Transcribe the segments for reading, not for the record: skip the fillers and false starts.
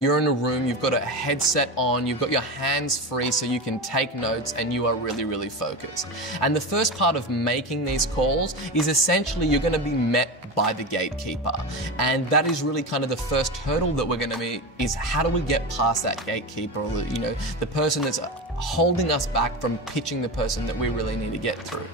You're in a room, you've got a headset on, you've got your hands free so you can take notes and you are really, really focused. And the first part of making these calls is essentially you're going to be met by the gatekeeper. And that is really kind of the first hurdle that we're going to meet is how do we get past that gatekeeper or, the person that's holding us back from pitching the person that we really need to get through.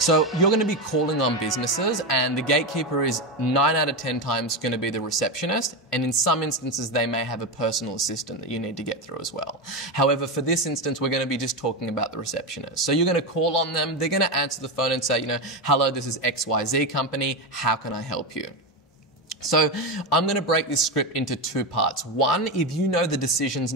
So you're going to be calling on businesses and the gatekeeper is 9 out of 10 times going to be the receptionist, and in some instances they may have a personal assistant that you need to get through as well. However, for this instance we're going to be just talking about the receptionist. So you're going to call on them, they're going to answer the phone and say, hello, this is XYZ company, how can I help you? So I'm going to break this script into two parts. One, if you know the decision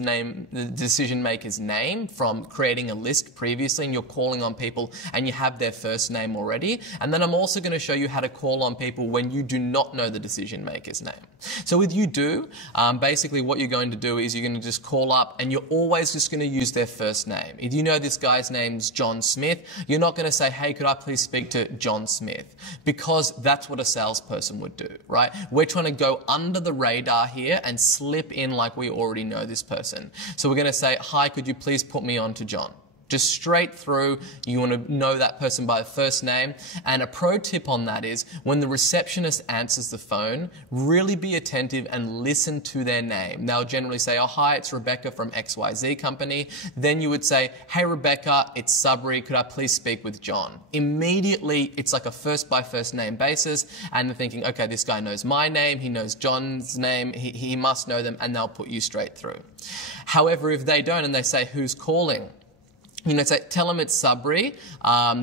maker's name from creating a list previously and you're calling on people and you have their first name already. And then I'm also going to show you how to call on people when you do not know the decision maker's name. So if you do, basically what you're going to do is you're going to just call up and you're always just going to use their first name. If you know this guy's name's John Smith, you're not going to say, hey, could I please speak to John Smith? Because that's what a salesperson would do, right? We're trying to go under the radar here and slip in like we already know this person. So we're going to say, hi, could you please put me on to John? Just straight through, you want to know that person by the first name. And a pro tip on that is when the receptionist answers the phone, really be attentive and listen to their name. They'll generally say, oh, hi, it's Rebecca from XYZ company. Then you would say, hey, Rebecca, it's Sabri. Could I please speak with John? Immediately, it's like a first by first name basis. And they're thinking, okay, this guy knows my name. He knows John's name. He must know them. And they'll put you straight through. However, if they don't and they say, who's calling? Say, tell them it's Sabri.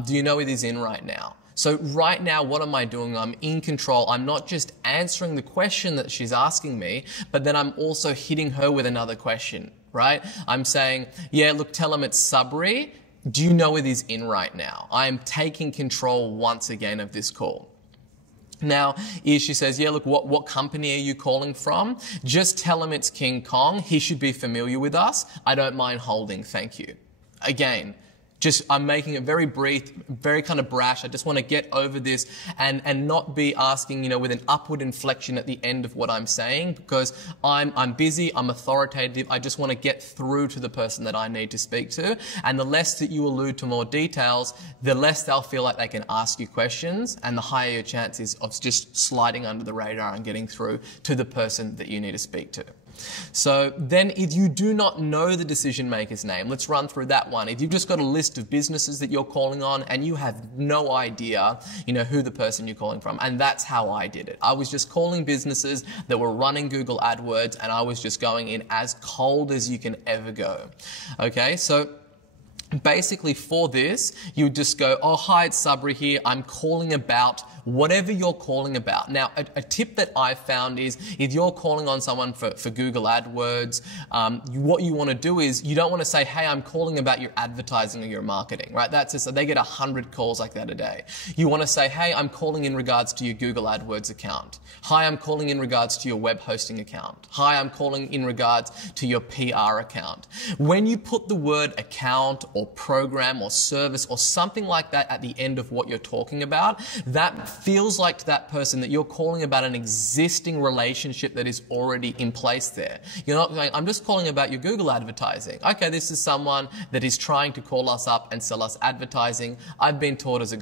Do you know if he's in right now? So right now, what am I doing? I'm in control. I'm not just answering the question that she's asking me, but then I'm also hitting her with another question, right? I'm saying, yeah, look, tell him it's Sabri. Do you know if he's in right now? I am taking control once again of this call. Now, if she says, yeah, look, what company are you calling from? Just tell him it's King Kong. He should be familiar with us. I don't mind holding, thank you. Again, I'm making it very brief, very kind of brash. I just want to get over this and not be asking, with an upward inflection at the end of what I'm saying, because I'm busy, I'm authoritative. I just want to get through to the person that I need to speak to. And the less that you allude to more details, the less they'll feel like they can ask you questions and the higher your chances of just sliding under the radar and getting through to the person that you need to speak to. So then if you do not know the decision maker's name, let's run through that one. If you've just got a list of businesses that you're calling on and you have no idea, who the person you're calling from, and that's how I did it. I was just calling businesses that were running Google AdWords and I was just going in as cold as you can ever go. Okay, so basically for this, you just go, oh, hi, it's Sabri here. I'm calling about whatever you're calling about. Now, a tip that I've found is if you're calling on someone for Google AdWords, what you want to do is you don't want to say, hey, I'm calling about your advertising or your marketing, right? That's just, they get 100 calls like that a day. You want to say, hey, I'm calling in regards to your Google AdWords account. Hi, I'm calling in regards to your web hosting account. Hi, I'm calling in regards to your PR account. When you put the word account or program or service or something like that at the end of what you're talking about, that feels like to that person that you're calling about an existing relationship that is already in place there. You're not going, I'm just calling about your Google advertising. Okay, this is someone that is trying to call us up and sell us advertising. I've been taught as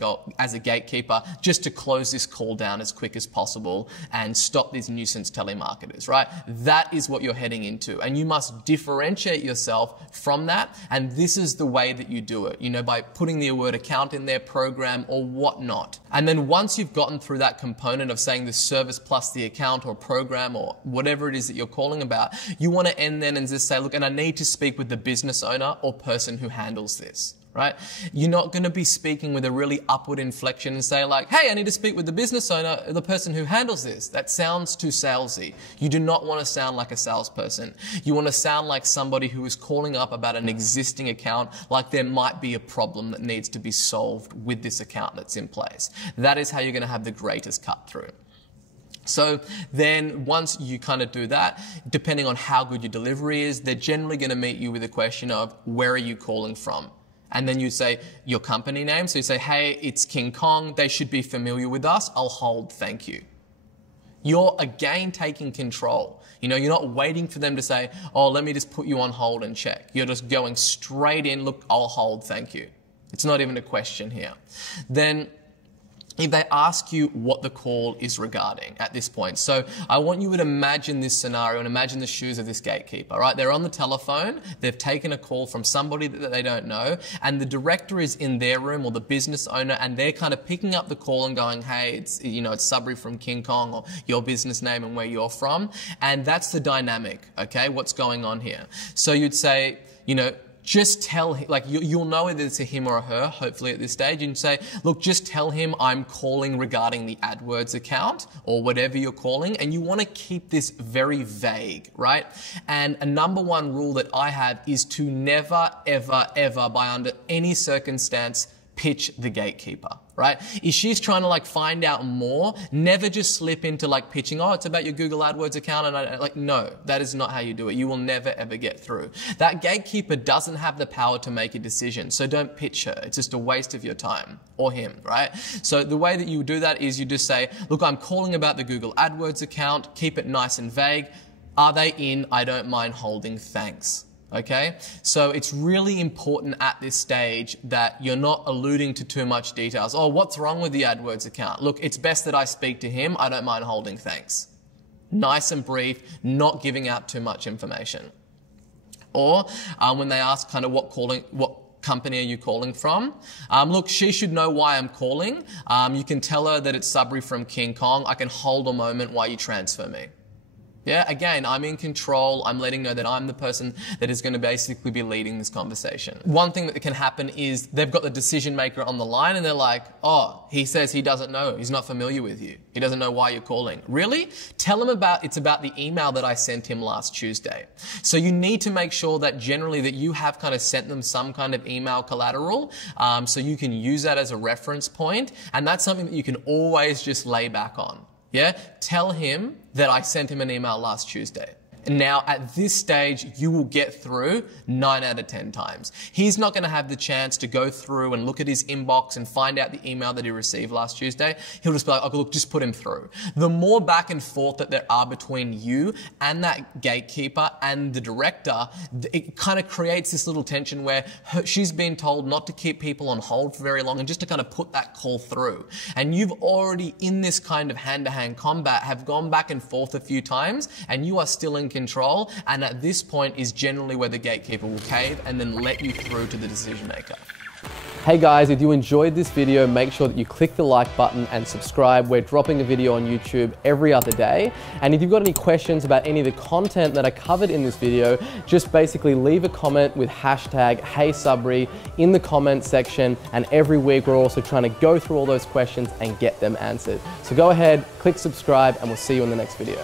a gatekeeper just to close this call down as quick as possible and stop these nuisance telemarketers, right? That is what you're heading into, and you must differentiate yourself from that, and this is the way that you do it, by putting the word account in there, program or whatnot. And then once you've gotten through that component of saying the service plus the account or program or whatever it is that you're calling about, you want to end then and just say, look, and I need to speak with the business owner or person who handles this. Right? You're not going to be speaking with a really upward inflection and say like, hey, I need to speak with the business owner, the person who handles this. That sounds too salesy. You do not want to sound like a salesperson. You want to sound like somebody who is calling up about an existing account, like there might be a problem that needs to be solved with this account that's in place. That is how you're going to have the greatest cut through. So then once you kind of do that, depending on how good your delivery is, they're generally going to meet you with a question of, where are you calling from? And then you say your company name. So you say, hey, it's King Kong. They should be familiar with us. I'll hold, thank you. You're again taking control. You know, you're not waiting for them to say, oh, let me just put you on hold and check. You're just going straight in, look, I'll hold, thank you. It's not even a question here. Then if they ask you what the call is regarding at this point. So I want you to imagine this scenario and imagine the shoes of this gatekeeper, right? They're on the telephone, they've taken a call from somebody that they don't know, and the director is in their room, or the business owner, and they're kind of picking up the call and going, hey, it's Sabri from King Kong, or your business name and where you're from. And that's the dynamic, okay? What's going on here? So you'd say, just tell him, like you'll know whether it's a him or a her, hopefully at this stage, and say, look, just tell him I'm calling regarding the AdWords account or whatever you're calling, and you want to keep this very vague, right? And a number one rule that I have is to never, ever, ever, by under any circumstance, pitch the gatekeeper, right? If she's trying to find out more, never just slip into pitching, oh, it's about your Google AdWords account, and no, that is not how you do it. You will never ever get through. That gatekeeper doesn't have the power to make a decision, so don't pitch her. It's just a waste of your time, or him, right? So the way that you do that is you just say, look, I'm calling about the Google AdWords account, keep it nice and vague. Are they in? I don't mind holding, thanks. Okay, so it's really important at this stage that you're not alluding to too much details. Oh, what's wrong with the AdWords account? Look, it's best that I speak to him. I don't mind holding, thanks. Nice and brief, not giving out too much information. Or when they ask kind of what company are you calling from? Look, she should know why I'm calling. You can tell her that it's Sabri from King Kong. I can hold a moment while you transfer me. Yeah, again, I'm in control. I'm letting know that I'm the person that is going to basically be leading this conversation. One thing that can happen is they've got the decision maker on the line and they're like, oh, he says he doesn't know. He's not familiar with you. He doesn't know why you're calling. Really? Tell him it's about the email that I sent him last Tuesday. So you need to make sure that generally that you have kind of sent them some kind of email collateral, so you can use that as a reference point. And that's something that you can always just lay back on. Yeah, tell him that I sent him an email last Tuesday. Now, at this stage, you will get through 9 out of 10 times. He's not going to have the chance to go through and look at his inbox and find out the email that he received last Tuesday. He'll just be like, oh, look, just put him through. The more back and forth that there are between you and that gatekeeper and the director, it kind of creates this little tension where she's been told not to keep people on hold for very long and just to kind of put that call through. And you've already, in this kind of hand-to-hand combat, have gone back and forth a few times, and you are still in control, and at this point is generally where the gatekeeper will cave and then let you through to the decision maker. Hey guys, if you enjoyed this video, make sure that you click the like button and subscribe. We're dropping a video on YouTube every other day. And if you've got any questions about any of the content that I covered in this video, just basically leave a comment with hashtag #HeySabri in the comment section. And every week we're also trying to go through all those questions and get them answered. So go ahead, click subscribe, and we'll see you in the next video.